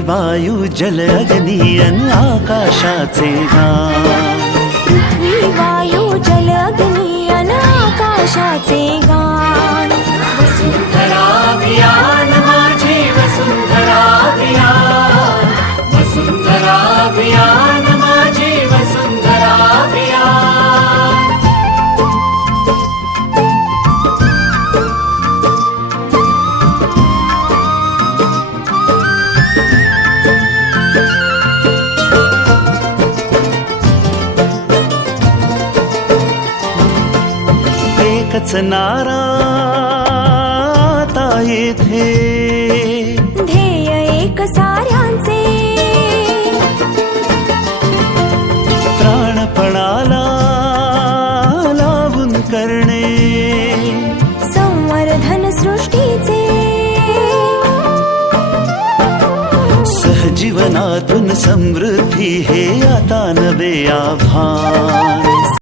वायू जल अग्नी अन आकाशाचे गान। पृथ्वी वायू जल अग्नी अन आकाशाचे गान। वसुंधरा अभियान माझे वसुंधरा अभियान, वसुंधरा अभियान माझे वसुंधरा अभियान। एकच नारा आता येथे, ध्येय एक साऱ्यांचे। प्राणपणाला लावून करणे संवर्धन सृष्टीचे। सहजीवनातून समृद्धी हे आता नवे आभान।